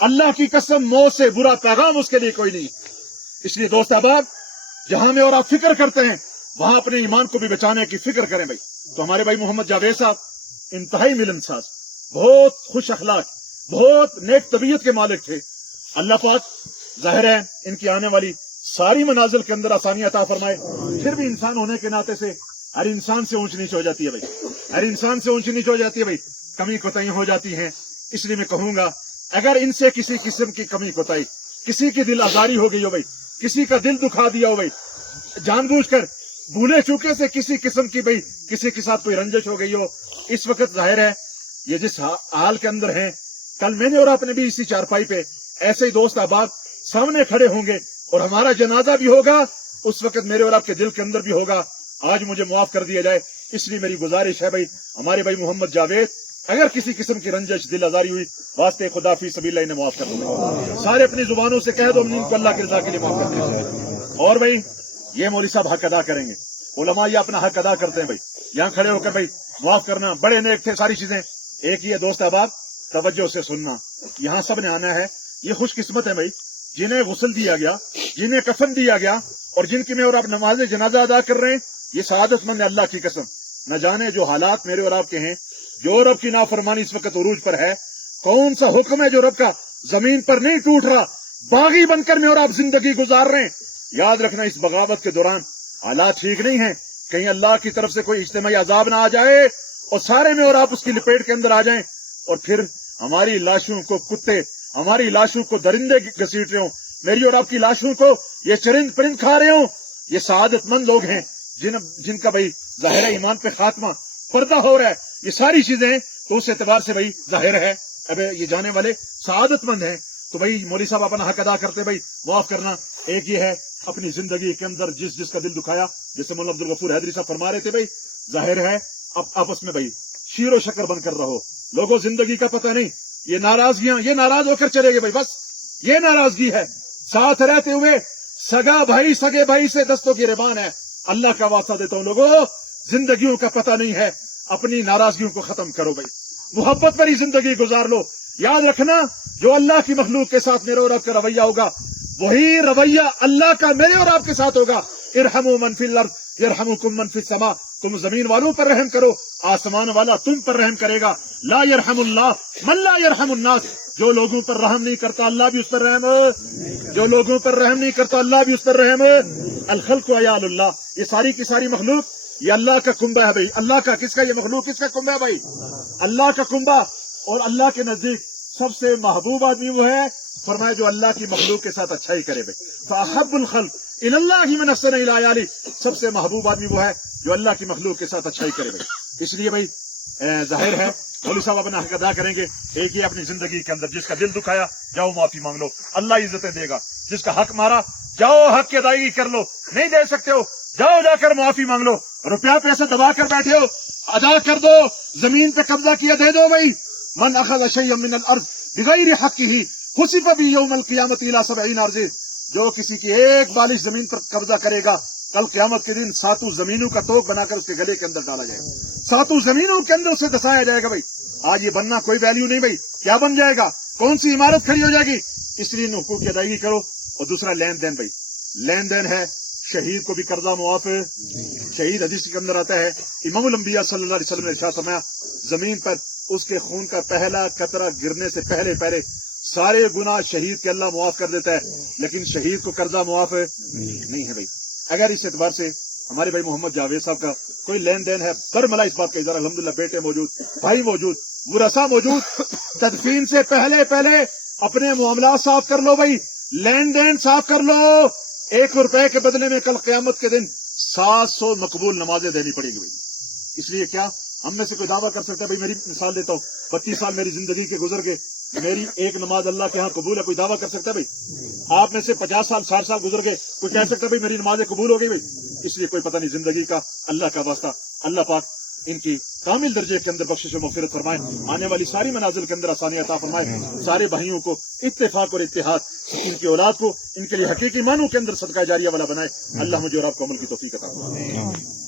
अल्लाह की कसम मौत से बुरा पैगाम उसके लिए कोई नहीं। इसलिए दोस्त अहबाब, जहां में और आप फिक्र करते हैं वहां अपने ईमान को भी बचाने की फिक्र करें भाई। तो हमारे भाई मोहम्मद जावेद साहब इंतहाई मिलनसाज, बहुत खुश अखलाक, बहुत नेक तबीयत के मालिक थे। अल्लाह पाक जाहिर है इनकी आने वाली सारी मनाजिल के अंदर आसानियां अता फरमाए। फिर भी इंसान होने के नाते से हर इंसान से ऊंच नीच हो जाती है भाई, हर इंसान से ऊंच नीच हो जाती है भाई, कमी कोताहियां हो जाती हैं। इसलिए मैं कहूंगा अगर इनसे किसी किस्म की कमी कोताही, किसी की दिल आजारी हो गई हो भाई, किसी का दिल दुखा दिया हो भाई, जानबूझकर भूले चूके से किसी किस्म की भाई किसी के साथ कोई रंजिश हो गई हो, इस वक्त जाहिर है ये जिस हाल के अंदर हैं, कल मैंने और आपने भी इसी चारपाई पे ऐसे ही दोस्त अहबाब सामने खड़े होंगे और हमारा जनाजा भी होगा, उस वक्त मेरे और आपके दिल के अंदर भी होगा। आज मुझे माफ कर दिया जाए। इसलिए मेरी गुजारिश है भाई, हमारे भाई मोहम्मद जावेद अगर किसी किस्म की रंजिश दिल आजारी हुई, वास्ते खुदा फी सबीलिल्लाह इन्हें माफ कर दो। सारे अपनी जुबानों से कह दो इनको अल्लाह की रजा के लिए माफ कर दीजिए। और भाई ये मौलवी साहब हक अदा करेंगे, उलमा ये अपना हक अदा करते हैं भाई, यहाँ खड़े होकर भाई माफ करना, बड़े नेक थे, सारी चीजें एक ही है। दोस्त अहबाब तवज्जो से सुनना, यहाँ सब ने आना है। ये खुशकिस्मत है भाई जिन्हें गुस्ल दिया गया, जिन्हें कफन दिया गया और जिनकी में और आप नमाज जनाजा अदा कर रहे हैं, ये सआदतमंद है। अल्लाह की कसम न जाने जो हालात मेरे और आपके हैं, जो रब की नाफरमानी इस वक्त उरूज पर है, कौन सा हुक्म है जो रब का जमीन पर नहीं टूट रहा, बागी बनकर में और आप जिंदगी गुजार रहे हैं। याद रखना इस बगावत के दौरान हालात ठीक नहीं है, कहीं अल्लाह की तरफ से कोई इज्तिमाई अजाब ना आ जाए और सारे में और आप उसकी लपेट के अंदर आ जाएं और फिर हमारी लाशों को कुत्ते, हमारी लाशों को दरिंदे घसीट रहे हो, मेरी और आपकी लाशों को ये चरिंद परिंद खा रहे हो। ये सआदतमंद लोग हैं जिनका भाई जाहिर है ईमान पे खात्मा पर्दा हो रहा है। ये सारी चीजें तो उस एतबार से भाई जाहिर है अब ये जाने वाले सआदतमंद हैं। तो भाई मौलवी साहब अपना हक अदा करते भाई माफ करना। एक ये है अपनी जिंदगी के अंदर जिसका दिल दुखाया, जैसे मौलाना अब्दुल गफूर हैदरी साहब फरमा रहे थे भाई, जाहिर है अब आपस में भाई शीरो शक्कर बनकर रहो। लोगों जिंदगी का पता नहीं, ये नाराजगियां, ये नाराज होकर चले गए भाई, बस ये नाराजगी है। साथ रहते हुए सगा भाई सगे भाई से दस्तों की रिबान है। अल्लाह का वास्ता देता हूं लोगों, जिंदगियों का पता नहीं है, अपनी नाराजगियों को खत्म करो भाई, मोहब्बत भरी जिंदगी गुजार लो। याद रखना जो अल्लाह की मखलूक के साथ मेरे और आपका रवैया होगा, वही रवैया अल्लाह का मेरे और आपके साथ होगा। इरहमु मन फिल अर्द यरहमुकुम मन फिस समा, तुम जमीन वालों पर रहम करो, आसमान वाला तुम पर रहम करेगा। ला यरहमुल्लाह मन ला यरहमुन्नास, जो लोगों पर रहम नहीं करता अल्लाह भी उस पर रहम, जो लोगों पर रहम नहीं करता अल्लाह भी उस पर रहम। अल खल्क़ु अयालुल्लाह, ये सारी की सारी मखलूक ये अल्लाह का कुंबा है भाई। अल्लाह का किसका ये मखलूक किसका कुंबा है भाई? अल्लाह का कुंबा। और अल्लाह के नजदीक सबसे महबूब आदमी वो है, फरमाया जो अल्लाह की मखलूक के साथ अच्छा ही करे भाई। फ़अहब्बुल खल्क़ इलल्लाहि मन अहसन इला अयाली, सबसे महबूब आदमी वो है जो अल्लाह की मखलूक के साथ अच्छा ही करे भाई। इसलिए भाई जाहिर है मौलवी साहब अपना हक अदा करेंगे। एक ही अपनी जिंदगी के अंदर जिसका दिल दुखाया जाओ माफी मांग लो, अल्लाह इज्जतें देगा। जिसका हक मारा जाओ हक की अदायगी कर लो, नहीं दे सकते हो जाओ जाकर माफी मांग लो। रुपया पैसा दबा कर बैठे हो अदा कर दो, जमीन पे कब्जा किया दे दो भाई। मन अखज़ शयअन मिनल अर्ज़ बिगैरि हक़्क़िही खुसिफ़ बिही यौमल क़ियामति इला सबईन अर्ज़, जो किसी की एक बालिश जमीन पर कब्जा करेगा, कल क़यामत के दिन सातों जमीनों का तोक बनाकर उसके गले के अंदर डाला जाएगा, सातों जमीनों के अंदर उसे दसाया जाएगा भाई। आज ये बनना कोई वैल्यू नहीं भाई, क्या बन जाएगा, कौन सी इमारत खड़ी हो जाएगी। इसलिए इन हुकूक की अदायगी करो। और दूसरा लेन देन भाई, लेन देन है, शहीद को भी कर्जा मुआफ। शहीद हदीस के अंदर आता है, इमामुल अंबिया सल्लल्लाहु अलैहि वसल्लम ने इरशाद फरमाया, जमीन पर उसके खून का पहला कतरा गिरने से पहले पहले सारे गुनाह शहीद के अल्लाह मुआफ कर देता है, लेकिन शहीद को कर्जा मुआफ नहीं है भाई। अगर इस एतबार से हमारे भाई मोहम्मद जावेद साहब का कोई लेन देन है, बरमला इस बात का इज़हार अल्हम्दुलिल्लाह, बेटे मौजूद, भाई मौजूद, मुरसा मौजूद, तदफीन से पहले पहले अपने मामला साफ कर लो भाई, लेन देन साफ कर लो। 1 रुपए के बदले में कल क़यामत के दिन 700 मकबूल नमाजें देनी पड़ेगी भाई। इसलिए क्या हम में से कोई दावा कर सकता है भाई, मेरी मिसाल देता हूँ, 32 साल मेरी जिंदगी के गुजर गए, मेरी एक नमाज अल्लाह के यहाँ कबूल है, कोई दावा कर सकता है भाई? आप में से 50 साल 60 साल गुजर गए, कोई कह सकता है भाई मेरी नमाजें कबूल हो गई भाई? इसलिए कोई पता नहीं जिंदगी का। अल्लाह का वास्ता, अल्लाह पाक इनकी कामिल दर्जे के अंदर बख्शिश और मग़फ़िरत फरमाए, आने वाली सारी मनाजिल के अंदर आसानियां अता फरमाए, सारे भाइयों को इत्तेफाक और इत्तेहाद, इनकी औलाद को इनके लिए हकीकी मानों के अंदर सदका जारिया वाला बनाए। अल्लाह मुझे और आपको अमल की तौफीक अता फरमाए।